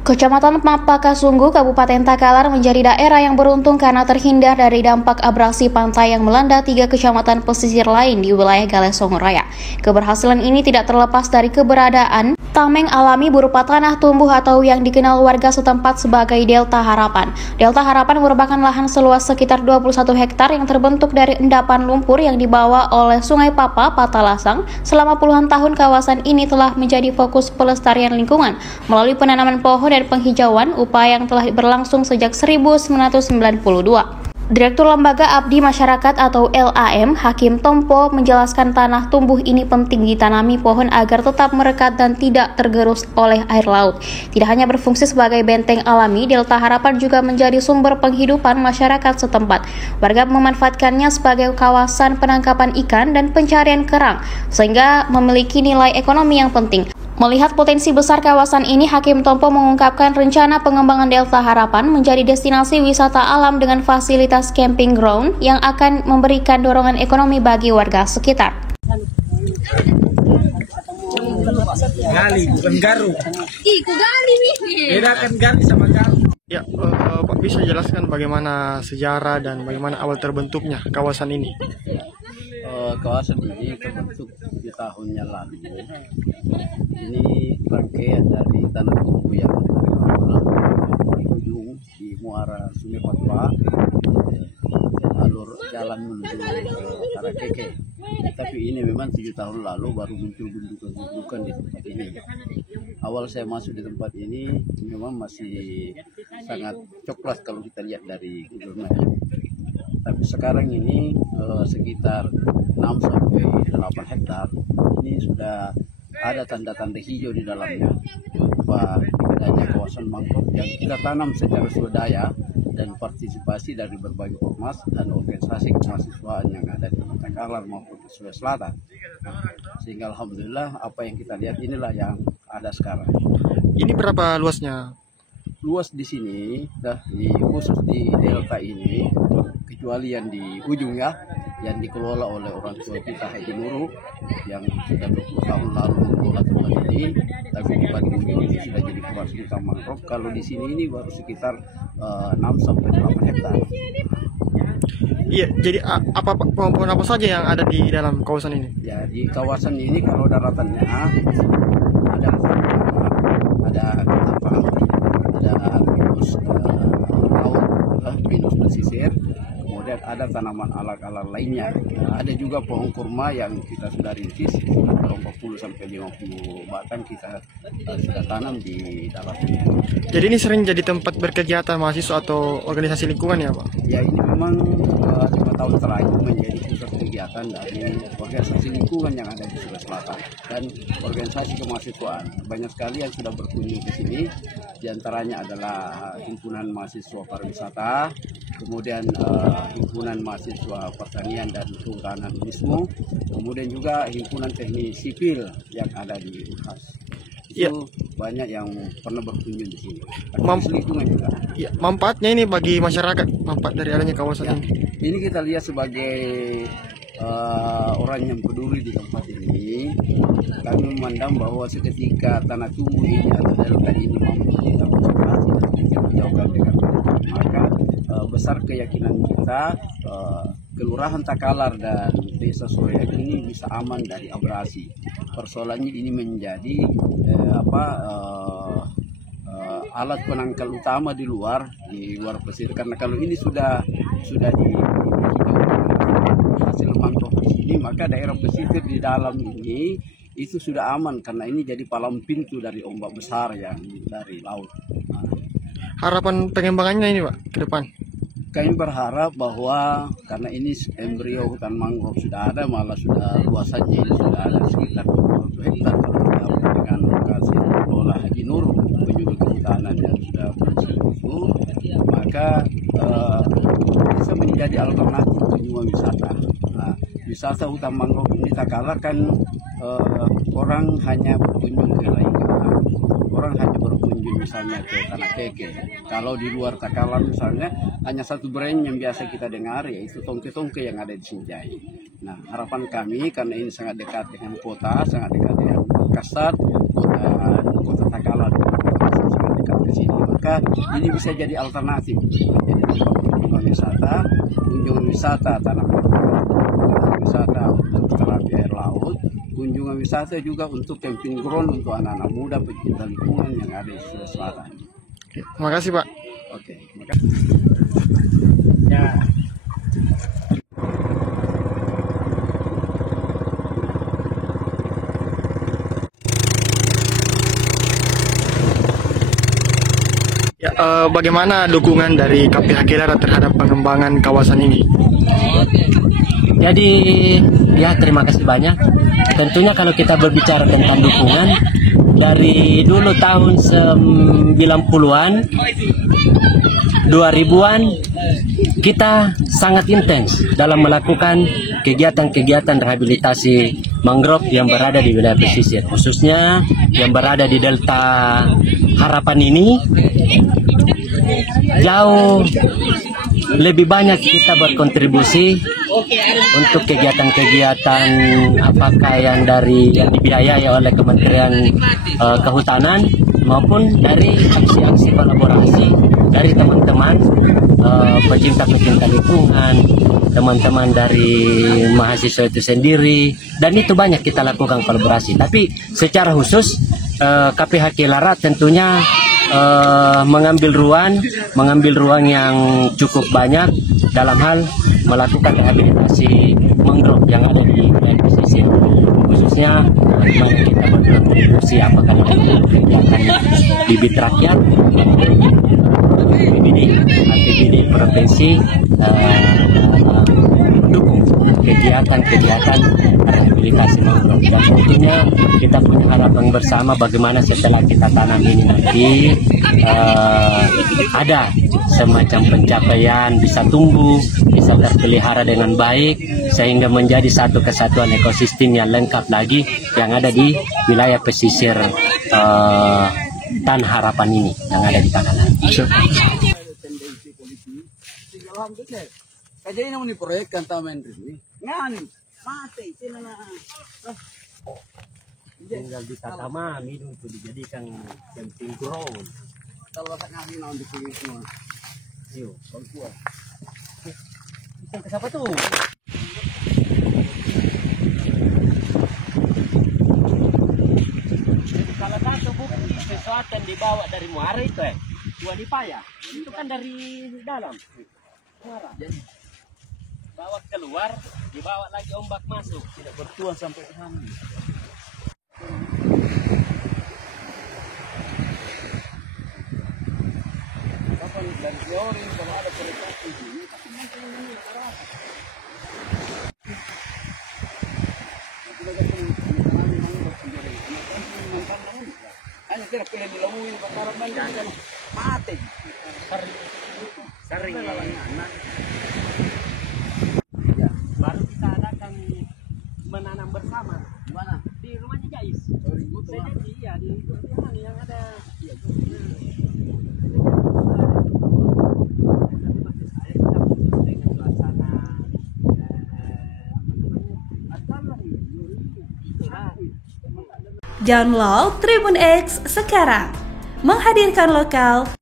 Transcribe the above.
Kecamatan Mapakasunggu, Kabupaten Takalar menjadi daerah yang beruntung karena terhindar dari dampak abrasi pantai yang melanda 3 kecamatan pesisir lain di wilayah Galesong Raya. Keberhasilan ini tidak terlepas dari keberadaan tameng alami berupa tanah tumbuh atau yang dikenal warga setempat sebagai Delta Harapan. Delta Harapan merupakan lahan seluas sekitar 21 hektar yang terbentuk dari endapan lumpur yang dibawa oleh Sungai Papa, Patalasang. Selama puluhan tahun kawasan ini telah menjadi fokus pelestarian lingkungan melalui penanaman pohon dan penghijauan, upaya yang telah berlangsung sejak 1992. Direktur Lembaga Abdi Masyarakat atau LAM, Hakim Tompo, menjelaskan tanah tumbuh ini penting ditanami pohon agar tetap merekat dan tidak tergerus oleh air laut. Tidak hanya berfungsi sebagai benteng alami, Delta Harapan juga menjadi sumber penghidupan masyarakat setempat. Warga memanfaatkannya sebagai kawasan penangkapan ikan dan pencarian kerang, sehingga memiliki nilai ekonomi yang penting. Melihat potensi besar kawasan ini, Hakim Tompo mengungkapkan rencana pengembangan Delta Harapan menjadi destinasi wisata alam dengan fasilitas camping ground yang akan memberikan dorongan ekonomi bagi warga sekitar. Gali, bukan garu. Iku gali nih. Bedakan gali sama garu. Ya, Pak bisa jelaskan bagaimana sejarah dan bagaimana awal terbentuknya kawasan ini? Kawasan ini terbentuk di tahunnya lalu. Ini rangkaian dari tanah tumbuh yang di ujung di muara Sungai Papa, alur jalan menuju Karakeke. Tapi ini memang 7 tahun lalu baru muncul gundukan-gundukan di tempat ini. Awal saya masuk di tempat ini memang masih sangat coklat kalau kita lihat dari Google Map. Tapi sekarang ini sekitar 6-8 hektar ini sudah ada tanda-tanda hijau di dalamnya berupa adanya kawasan mangrove yang kita tanam secara swadaya dan partisipasi dari berbagai ormas dan organisasi kemahasiswaan yang ada di Takalar maupun di Sulawesi Selatan. Sehingga alhamdulillah apa yang kita lihat inilah yang ada sekarang. Ini berapa luasnya? Luas di sini, khusus di delta ini, kecuali yang di ujung ya, yang dikelola oleh orang tua kita Haji Nurul yang sudah 20 tahun lalu mengelola tempat ini, tapi di bagian ini sudah jadi kawasan hutan mangrove. Kalau di sini ini baru sekitar 6-8 hektar. Iya, jadi pohon apa saja yang ada di dalam kawasan ini? Ya, di kawasan ini kalau daratannya ada pinus laut, pinus pesisir, kemudian ada tanaman alat-alat lainnya. Ada juga pohon kurma yang kita sudah rintis, 40-50 batang kita sudah tanam di dalam ini. Jadi ini sering jadi tempat berkegiatan mahasiswa atau organisasi lingkungan ya, Pak? Ya, ini memang 5 tahun terakhir menjadi pusat kegiatan dari organisasi lingkungan yang ada di Sulawesi Selatan dan organisasi kemahasiswaan. Banyak sekali yang sudah berkunjung ke sini, diantaranya adalah himpunan mahasiswa pariwisata, kemudian himpunan mahasiswa pertanian dan kehutanan UNISMO, kemudian juga himpunan teknik sipil yang ada di UNHAS. Itu banyak yang pernah berkunjung di sini. Lingkungan juga. Ya, manfaatnya ini bagi masyarakat, manfaat dari adanya kawasan ini. Ini kita lihat sebagai orang yang peduli di tempat ini. Kami memandang bahwa seketika tanah tumbuh ini atau delta ini mampu kita konservasi dan kita menjauhkan dengan maka besar keyakinan kita Kelurahan Takalar dan Desa Soreang ini bisa aman dari abrasi. Persoalannya ini menjadi alat penangkal utama di luar pesisir, karena kalau ini sudah di hasil mangrove ini, maka daerah pesisir di dalam ini itu sudah aman karena ini jadi palang pintu dari ombak besar yang dari laut. Harapan pengembangannya ini, Pak, ke depan? Kami berharap bahwa karena ini embrio hutan mangrove sudah ada, malah sudah luasannya ini sudah ada sekitar 20 hektar kalau kita dengan lokasi kelola Haji Nur, juga kehutanan yang sudah itu, maka bisa menjadi alternatif kunjungan wisata. Nah, wisata hutan mangrove ini Takalar kan orang hanya berkunjung ke Laika, orang hanya berkunjung misalnya ke Tanah Keke. Kalau di luar Takalar misalnya hanya satu brand yang biasa kita dengar, yaitu tongke-tongke yang ada di Sinjai. Nah, harapan kami karena ini sangat dekat dengan kota, sangat dekat dengan Makassar, kota Takalar sangat dekat ke maka ini bisa jadi alternatif. Jadi kunjungan wisata tanah wisata untuk terapi air laut, kunjungan wisata juga untuk camping ground untuk anak-anak muda pecinta lingkungan yang ada di Sulawesi Selatan. Oke, terima kasih Pak. Oke, terima kasih. Ya. Ya, bagaimana dukungan dari KPH Kilara terhadap pengembangan kawasan ini? Jadi ya terima kasih banyak. Tentunya kalau kita berbicara tentang dukungan, dari dulu tahun 90-an, 2000-an kita sangat intens dalam melakukan kegiatan-kegiatan rehabilitasi mangrove yang berada di wilayah pesisir, khususnya yang berada di Delta Harapan ini. Jauh lebih banyak kita berkontribusi untuk kegiatan-kegiatan apakah yang dibiayai oleh Kementerian Kehutanan maupun dari aksi-aksi kolaborasi dari teman-teman pecinta-pecinta lingkungan, teman-teman dari mahasiswa itu sendiri, dan itu banyak kita lakukan kolaborasi. Tapi secara khusus KPH Kilara tentunya mengambil ruang yang cukup banyak dalam hal melakukan rehabilitasi mangrove yang ada di wilayah pesisir, khususnya bagaimana kita berkontribusi apakah dalam kegiatan bibit rakyat, APBD provinsi mendukung kegiatan-kegiatan rehabilitasi mangrove. Dan tentunya kita punya harapan bersama bagaimana setelah kita tanam ini nanti ada semacam pencapaian, bisa tumbuh, bisa terpelihara dengan baik, sehingga menjadi satu kesatuan ekosistem yang lengkap lagi yang ada di wilayah pesisir Tanah Harapan ini yang ada di Tanah Harapan. Kaya naman ni proyek kan taman rin. Ngan, mati sila na. Tinggal ditata mami untuk dijadikan camping ground. Kalau tak ngasih naon di sini semua. Yuk, kuat. Bisa ke siapa tuh? Salah satu bukti sesuatu yang dibawa dari muara itu dua dipaya. Itu kan dari dalam. Muara. Jadi bawa keluar, dibawa lagi ombak masuk, tidak bertuah sampai ke sana. Kapan dan teori kalau ada kereta di sini, tapi mungkin ini arah. Hanya kira pilih dilamuin perkara banyak kan mati. Sering. Baru kita adakan menanam bersama. Di mana? Di rumahnya Jais. Saya janji ya di yang ada. Iya. Dengan suasana Download Tribun X sekarang, menghadirkan lokal